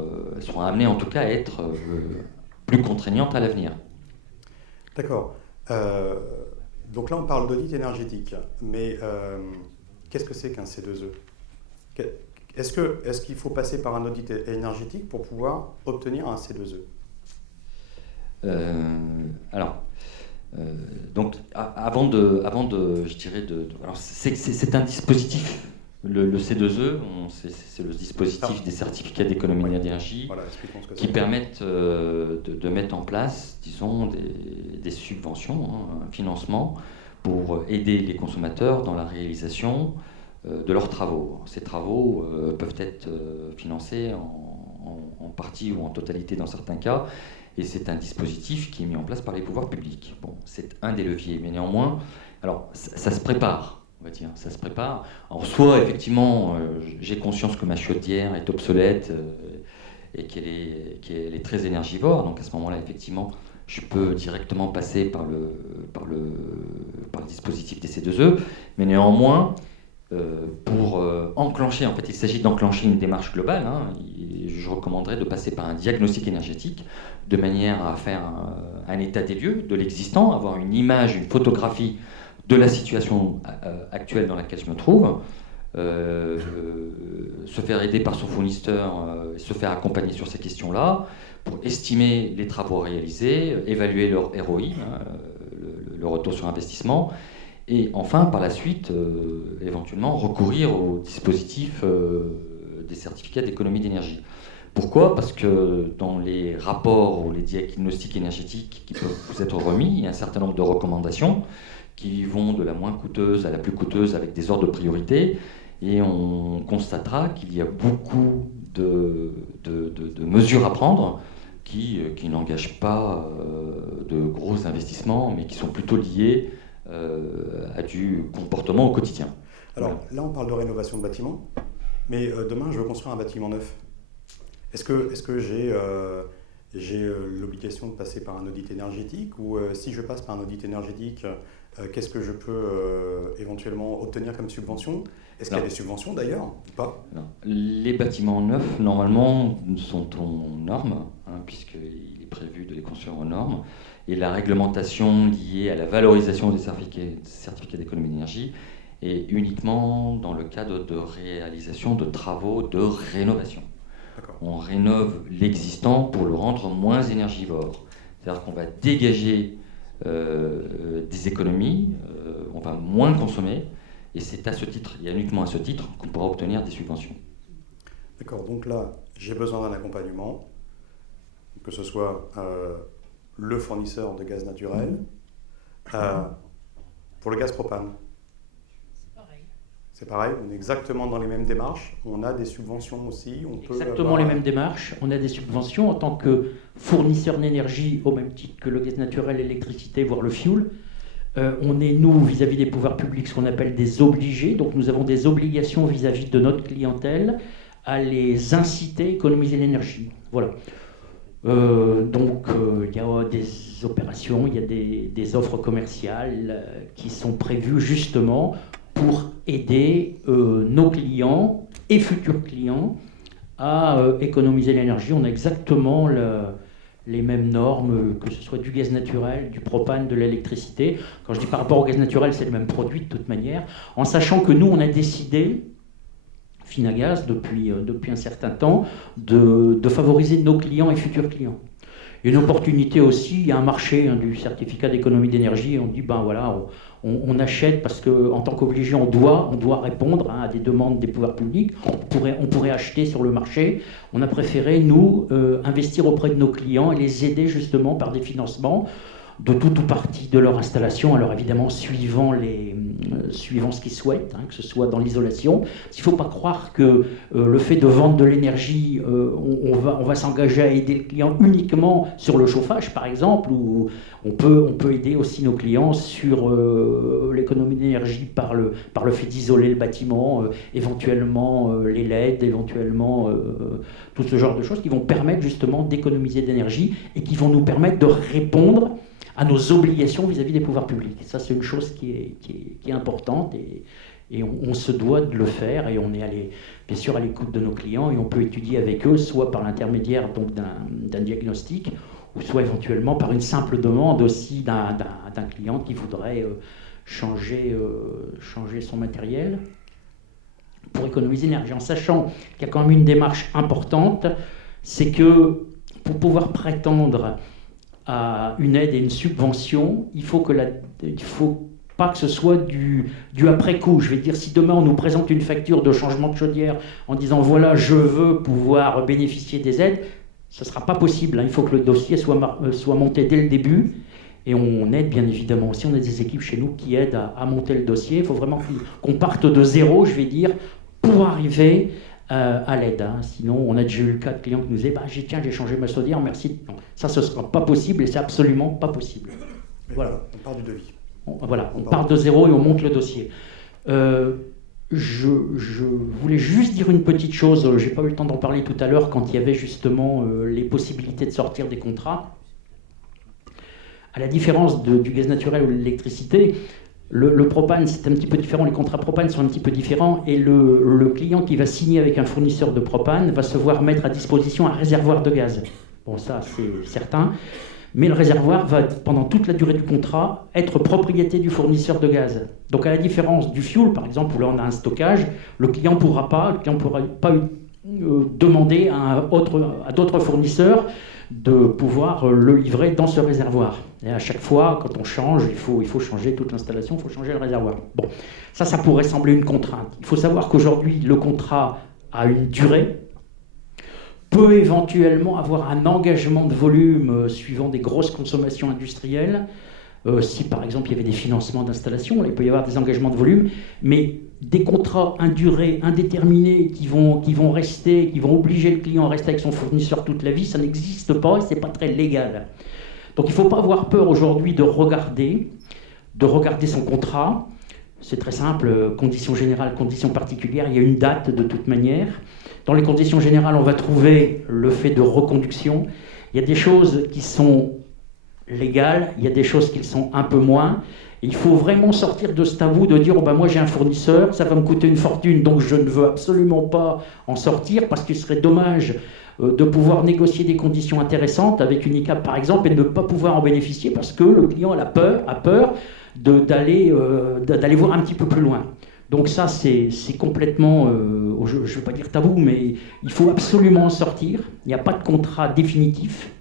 amenées en tout cas à être plus contraignantes à l'avenir. D'accord. Donc là, on parle d'audit énergétique, mais qu'est-ce que c'est qu'un C2E? Est-ce qu'il faut passer par un audit énergétique pour pouvoir obtenir un C2E? Donc, c'est un dispositif. Le C2E, c'est le dispositif des certificats d'économie d'énergie, voilà, qui permettent de mettre en place, disons, des subventions, un financement pour aider les consommateurs dans la réalisation de leurs travaux. Ces travaux peuvent être financés en partie ou en totalité dans certains cas, et c'est un dispositif qui est mis en place par les pouvoirs publics. Bon, c'est un des leviers, mais néanmoins, alors ça se prépare, on va dire, ça se prépare. Alors soit, effectivement, j'ai conscience que ma chaudière est obsolète et qu'elle est très énergivore, donc à ce moment-là, effectivement, je peux directement passer par le dispositif des C2E, mais néanmoins, pour enclencher, en fait, il s'agit d'enclencher une démarche globale. Je recommanderais de passer par un diagnostic énergétique de manière à faire un état des lieux de l'existant, avoir une image, une photographie de la situation actuelle dans laquelle je me trouve, se faire aider par son fournisseur, se faire accompagner sur ces questions-là, pour estimer les travaux réalisés, évaluer leur ROI, le retour sur investissement, et enfin, par la suite, éventuellement, recourir au dispositif des certificats d'économie d'énergie. Pourquoi ? Parce que dans les rapports ou les diagnostics énergétiques qui peuvent vous être remis, il y a un certain nombre de recommandations qui vont de la moins coûteuse à la plus coûteuse avec des ordres de priorité, et on constatera qu'il y a beaucoup de mesures à prendre qui n'engagent pas de gros investissements, mais qui sont plutôt liés à du comportement au quotidien. Alors là, on parle de rénovation de bâtiments, mais demain, je veux construire un bâtiment neuf. Est-ce que j'ai l'obligation de passer par un audit énergétique, ou si je passe par un audit énergétique, qu'est-ce que je peux éventuellement obtenir comme subvention ? Est-ce qu'il y a des subventions d'ailleurs ou pas ? Non. Les bâtiments neufs, normalement, sont aux normes, puisqu'il est prévu de les construire aux normes. Et la réglementation liée à la valorisation des certificats d'économie d'énergie est uniquement dans le cadre de réalisation de travaux de rénovation. On rénove l'existant pour le rendre moins énergivore. C'est-à-dire qu'on va dégager des économies, on va moins consommer, et c'est à ce titre, il y a uniquement à ce titre qu'on pourra obtenir des subventions. D'accord, donc là, j'ai besoin d'un accompagnement, que ce soit le fournisseur de gaz naturel, pour le gaz propane. C'est pareil, on est exactement dans les mêmes démarches, on a des subventions aussi. Exactement les mêmes démarches, on a des subventions en tant que fournisseur d'énergie, au même titre que le gaz naturel, l'électricité, voire le fioul. On est, nous, vis-à-vis des pouvoirs publics, ce qu'on appelle des obligés, donc nous avons des obligations vis-à-vis de notre clientèle à les inciter à économiser l'énergie. Voilà. Donc il y a des opérations, il y a des offres commerciales qui sont prévues justement pour aider nos clients et futurs clients à économiser l'énergie. On a exactement les mêmes normes, que ce soit du gaz naturel, du propane, de l'électricité. Quand je dis par rapport au gaz naturel, c'est le même produit de toute manière, en sachant que nous, on a décidé, Finagaz, depuis un certain temps, de favoriser nos clients et futurs clients. Il y a une opportunité aussi, il y a un marché du certificat d'économie d'énergie, et on dit, ben voilà, on achète parce qu'en tant qu'obligé, on doit répondre à des demandes des pouvoirs publics. On pourrait acheter sur le marché. On a préféré, nous, investir auprès de nos clients et les aider justement par des financements de tout ou partie de leur installation, alors évidemment suivant ce qu'ils souhaitent, que ce soit dans l'isolation. Il ne faut pas croire que le fait de vendre de l'énergie, on va s'engager à aider le client uniquement sur le chauffage, par exemple, ou on peut aider aussi nos clients sur l'économie d'énergie par le fait d'isoler le bâtiment, éventuellement les LED, éventuellement tout ce genre de choses qui vont permettre justement d'économiser d'énergie et qui vont nous permettre de répondre à nos obligations vis-à-vis des pouvoirs publics. Ça, c'est une chose qui est importante et on se doit de le faire, et on est bien sûr à l'écoute de nos clients, et on peut étudier avec eux, soit par l'intermédiaire donc d'un diagnostic, ou soit éventuellement par une simple demande aussi d'un client qui voudrait changer son matériel pour économiser l'énergie, en sachant qu'il y a quand même une démarche importante, c'est que pour pouvoir prétendre à une aide et une subvention, il faut pas que ce soit du après-coup. Je vais dire, si demain on nous présente une facture de changement de chaudière en disant voilà, je veux pouvoir bénéficier des aides, ce ne sera pas possible. Il faut que le dossier soit monté dès le début. Et on aide bien évidemment aussi, on a des équipes chez nous qui aident à monter le dossier. Il faut vraiment qu'on parte de zéro, je vais dire, pour arriver à l'aide. Sinon, on a déjà eu le cas de clients qui nous disaient j'ai changé ma chaudière, merci. Non, ça, ce ne sera pas possible, et c'est absolument pas possible. Voilà. On part du devis. On part de zéro et on monte le dossier. Je voulais juste dire une petite chose, je n'ai pas eu le temps d'en parler tout à l'heure quand il y avait justement les possibilités de sortir des contrats. À la différence du gaz naturel ou de l'électricité, le propane, c'est un petit peu différent, les contrats propane sont un petit peu différents, et le client qui va signer avec un fournisseur de propane va se voir mettre à disposition un réservoir de gaz. Bon, ça, c'est certain. mais le réservoir va, pendant toute la durée du contrat, être propriété du fournisseur de gaz. Donc à la différence du fuel, par exemple, où là on a un stockage, le client ne pourra pas demander à d'autres fournisseurs de pouvoir le livrer dans ce réservoir. Et à chaque fois, quand on change, il faut changer toute l'installation, il faut changer le réservoir. Bon, ça pourrait sembler une contrainte. Il faut savoir qu'aujourd'hui, le contrat a une durée, peut éventuellement avoir un engagement de volume suivant des grosses consommations industrielles. Si par exemple il y avait des financements d'installation, il peut y avoir des engagements de volume, mais des contrats à durée indéterminée qui vont rester, qui vont obliger le client à rester avec son fournisseur toute la vie, ça n'existe pas et c'est pas très légal. Donc il ne faut pas avoir peur aujourd'hui de regarder son contrat. C'est très simple, conditions générales, conditions particulières, il y a une date de toute manière. Dans les conditions générales, on va trouver le fait de reconduction. Il y a des choses qui sont légales, il y a des choses qui le sont un peu moins. Et il faut vraiment sortir de ce tabou de dire oh ben moi j'ai un fournisseur, ça va me coûter une fortune, donc je ne veux absolument pas en sortir parce qu'il serait dommage de pouvoir négocier des conditions intéressantes avec une ICAP par exemple et de ne pas pouvoir en bénéficier parce que le client a peur d'aller voir un petit peu plus loin. Donc ça c'est complètement, je ne veux pas dire tabou, mais il faut absolument en sortir. Il n'y a pas de contrat définitif.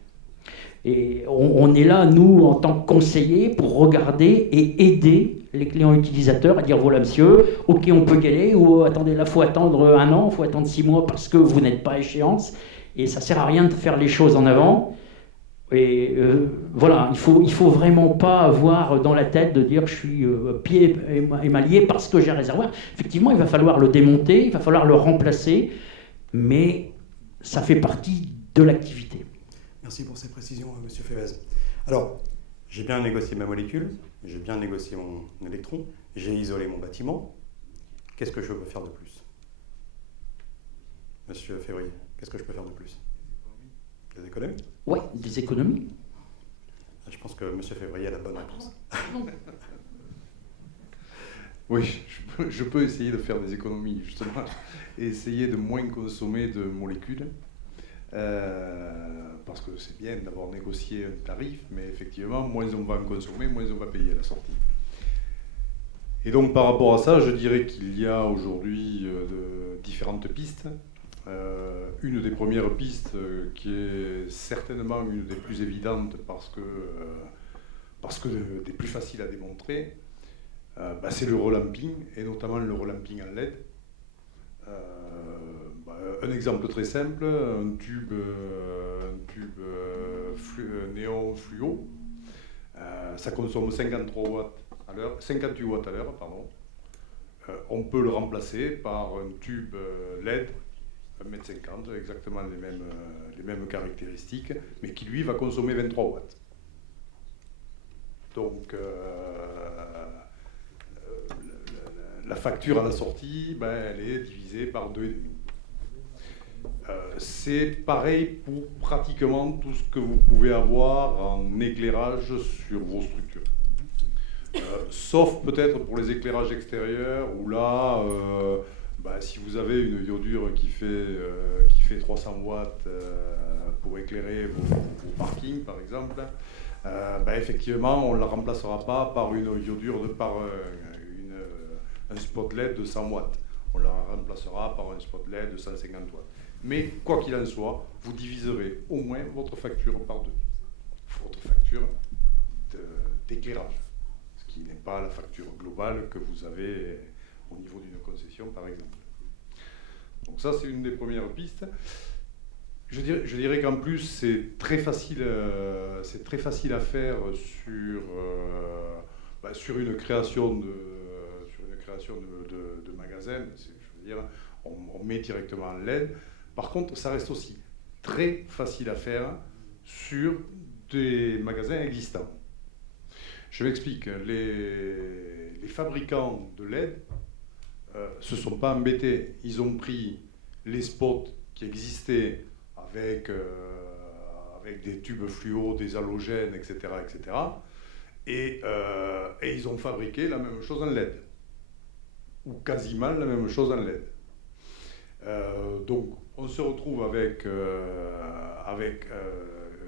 Et on est là, nous, en tant que conseillers, pour regarder et aider les clients utilisateurs à dire voilà monsieur, ok on peut y aller, ou attendez là il faut attendre 1 an, il faut attendre 6 mois parce que vous n'êtes pas à échéance. Et ça ne sert à rien de faire les choses en avant. Et voilà, il faut vraiment pas avoir dans la tête de dire je suis pied émaillé parce que j'ai un réservoir. Effectivement, il va falloir le démonter, il va falloir le remplacer, mais ça fait partie de l'activité. Merci pour ces précisions, Monsieur Fevez. Alors, j'ai bien négocié ma molécule, j'ai bien négocié mon électron, j'ai isolé mon bâtiment. Qu'est-ce que je peux faire de plus? Monsieur Février, qu'est-ce que je peux faire de plus? Des économies? Oui, des économies. Je pense que Monsieur Février a la bonne réponse. Oui, je peux essayer de faire des économies, justement, et essayer de moins consommer de molécules. Parce que c'est bien d'avoir négocié un tarif, mais effectivement, moins on va en consommer, moins on va payer à la sortie. Et donc, par rapport à ça, je dirais qu'il y a aujourd'hui différentes pistes. Une des premières pistes qui est certainement une des plus évidentes parce que des plus faciles à démontrer, c'est le relamping, et notamment le relamping en LED. Un exemple très simple, un tube néon fluo, ça consomme 58 watts à l'heure, pardon. On peut le remplacer par un tube LED 1,50 m, exactement les mêmes caractéristiques, mais qui lui va consommer 23 watts. Donc la facture à la sortie, elle est divisée par 2,5. C'est pareil pour pratiquement tout ce que vous pouvez avoir en éclairage sur vos structures. Sauf peut-être pour les éclairages extérieurs, où là, si vous avez une iodure qui fait 300 watts pour éclairer vos parkings, par exemple, effectivement, on ne la remplacera pas par une iodure, par un spot LED de 100 watts. On la remplacera par un spot LED de 150 watts. Mais quoi qu'il en soit, vous diviserez au moins votre facture par 2. Votre facture d'éclairage, ce qui n'est pas la facture globale que vous avez au niveau d'une concession, par exemple. Donc ça, c'est une des premières pistes. Je dirais qu'en plus, c'est très facile à faire sur une création de magasins. Je veux dire, on met directement en LED. Par contre, ça reste aussi très facile à faire sur des magasins existants. Je m'explique. Les fabricants de LED se sont pas embêtés. Ils ont pris les spots qui existaient avec des tubes fluo, des halogènes, etc., etc. Et ils ont fabriqué la même chose en LED. Ou quasiment la même chose en LED. Donc, on se retrouve avec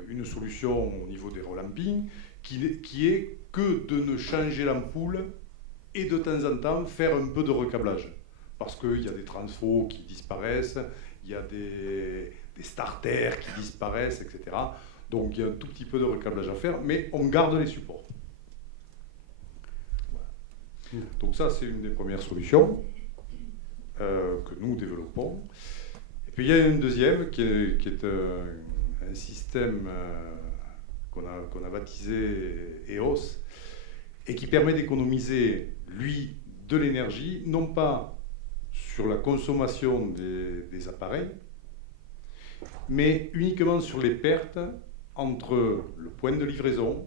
une solution au niveau des relampings qui est que de ne changer l'ampoule et de temps en temps faire un peu de recablage. Parce qu'il y a des transfos qui disparaissent, il y a des starters qui disparaissent, etc. Donc il y a un tout petit peu de recablage à faire, mais on garde les supports. Voilà. Donc ça, c'est une des premières solutions que nous développons. Et puis il y a une deuxième qui est un système qu'on a baptisé EOS et qui permet d'économiser, lui, de l'énergie, non pas sur la consommation des appareils, mais uniquement sur les pertes entre le point de livraison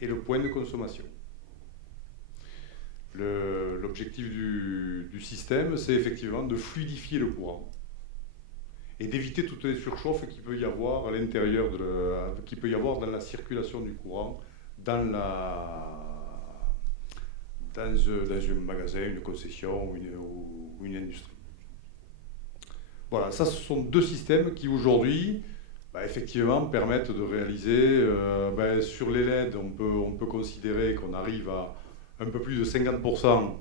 et le point de consommation. L'objectif du système, c'est effectivement de fluidifier le courant et d'éviter toutes les surchauffes qu'il peut y avoir à l'intérieur, qu'il peut y avoir dans la circulation du courant, dans un magasin, une concession ou une industrie. Voilà, ça ce sont deux systèmes qui aujourd'hui, effectivement, permettent de réaliser, sur les LED, on peut considérer qu'on arrive à un peu plus de 50%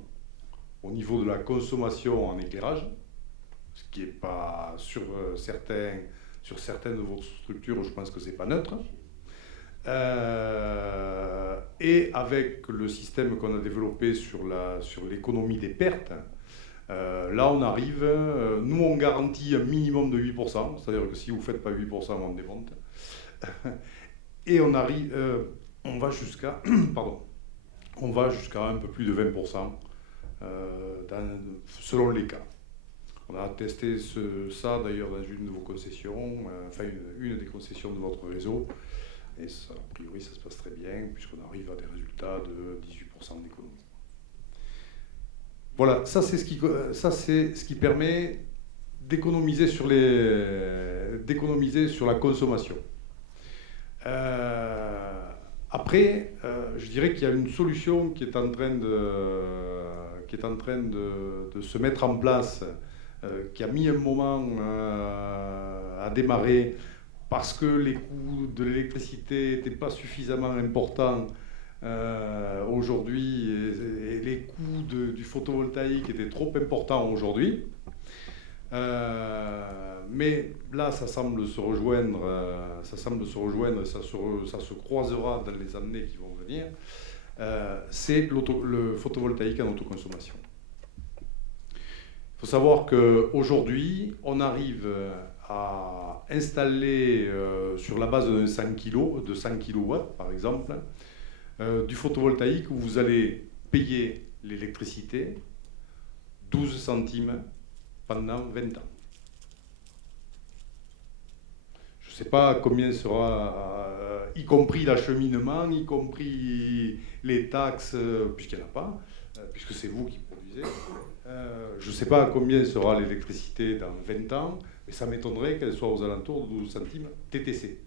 au niveau de la consommation en éclairage, ce qui n'est pas sur certaines de vos structures, je pense que ce n'est pas neutre. Et avec le système qu'on a développé sur l'économie des pertes, là on arrive, nous on garantit un minimum de 8%, c'est-à-dire que si vous ne faites pas 8%, on démonte. Et on arrive, on va jusqu'à un peu plus de 20% selon les cas. On a testé ça d'ailleurs dans une de vos concessions, une des concessions de votre réseau. Et ça, a priori, ça se passe très bien, puisqu'on arrive à des résultats de 18% d'économie. Voilà, ça c'est ce qui permet d'économiser sur la consommation. Après, je dirais qu'il y a une solution qui est en train de se mettre en place, qui a mis un moment à démarrer, parce que les coûts de l'électricité n'étaient pas suffisamment importants aujourd'hui et les coûts du photovoltaïque étaient trop importants aujourd'hui. Mais là, ça semble se rejoindre, ça se croisera dans les années qui vont venir. C'est le photovoltaïque en autoconsommation. Il faut savoir qu'aujourd'hui, on arrive à installer sur la base de 100 kW par exemple, du photovoltaïque où vous allez payer l'électricité 12 centimes pendant 20 ans. Je ne sais pas combien sera, y compris l'acheminement, y compris les taxes, puisqu'il n'y en a pas, puisque c'est vous qui produisez. Je ne sais pas combien sera l'électricité dans 20 ans, mais ça m'étonnerait qu'elle soit aux alentours de 12 centimes TTC.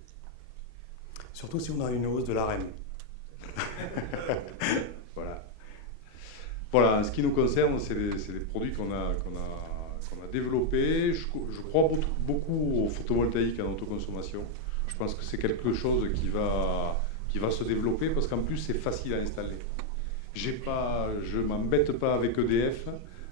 Surtout si on a une hausse de l'AREN. Voilà, en ce qui nous concerne, c'est des produits qu'on a développés. Je crois beaucoup au photovoltaïque en autoconsommation. Je pense que c'est quelque chose qui va se développer parce qu'en plus, c'est facile à installer. Je ne m'embête pas avec EDF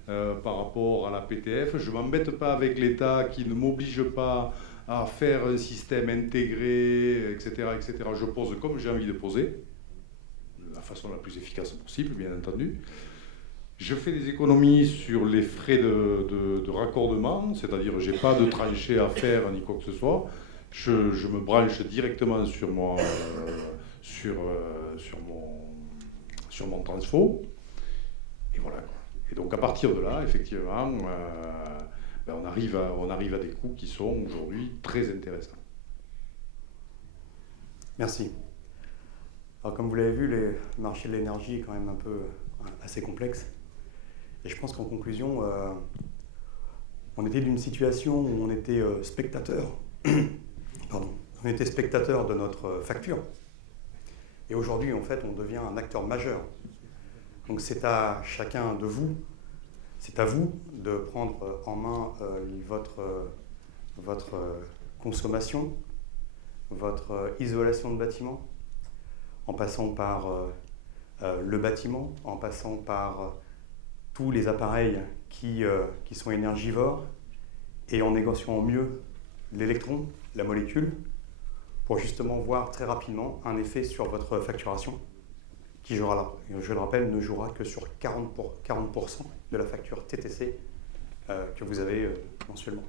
par rapport à la PTF. Je ne m'embête pas avec l'État qui ne m'oblige pas à faire un système intégré, etc., etc. Je pose comme j'ai envie de poser, de la façon la plus efficace possible, bien entendu. Je fais des économies sur les frais de raccordement, c'est-à-dire que je n'ai pas de tranchée à faire ni quoi que ce soit. Je me branche directement sur mon transfo. Et voilà. Et donc à partir de là, effectivement, on arrive à des coûts qui sont aujourd'hui très intéressants. Merci. Alors comme vous l'avez vu, le marché de l'énergie est quand même assez complexe. Et je pense qu'en conclusion, on était d'une situation où on était spectateur. On était spectateur de notre facture. Et aujourd'hui, en fait, on devient un acteur majeur. Donc c'est à chacun de vous, c'est à vous de prendre en main votre consommation, votre isolation de bâtiment, en passant par le bâtiment, en passant par tous les appareils qui sont énergivores, et en négociant au mieux l'électron, la molécule, pour justement voir très rapidement un effet sur votre facturation, qui, je le rappelle, ne jouera que sur 40% de la facture TTC que vous avez mensuellement.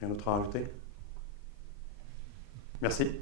Rien d'autre à rajouter? Merci.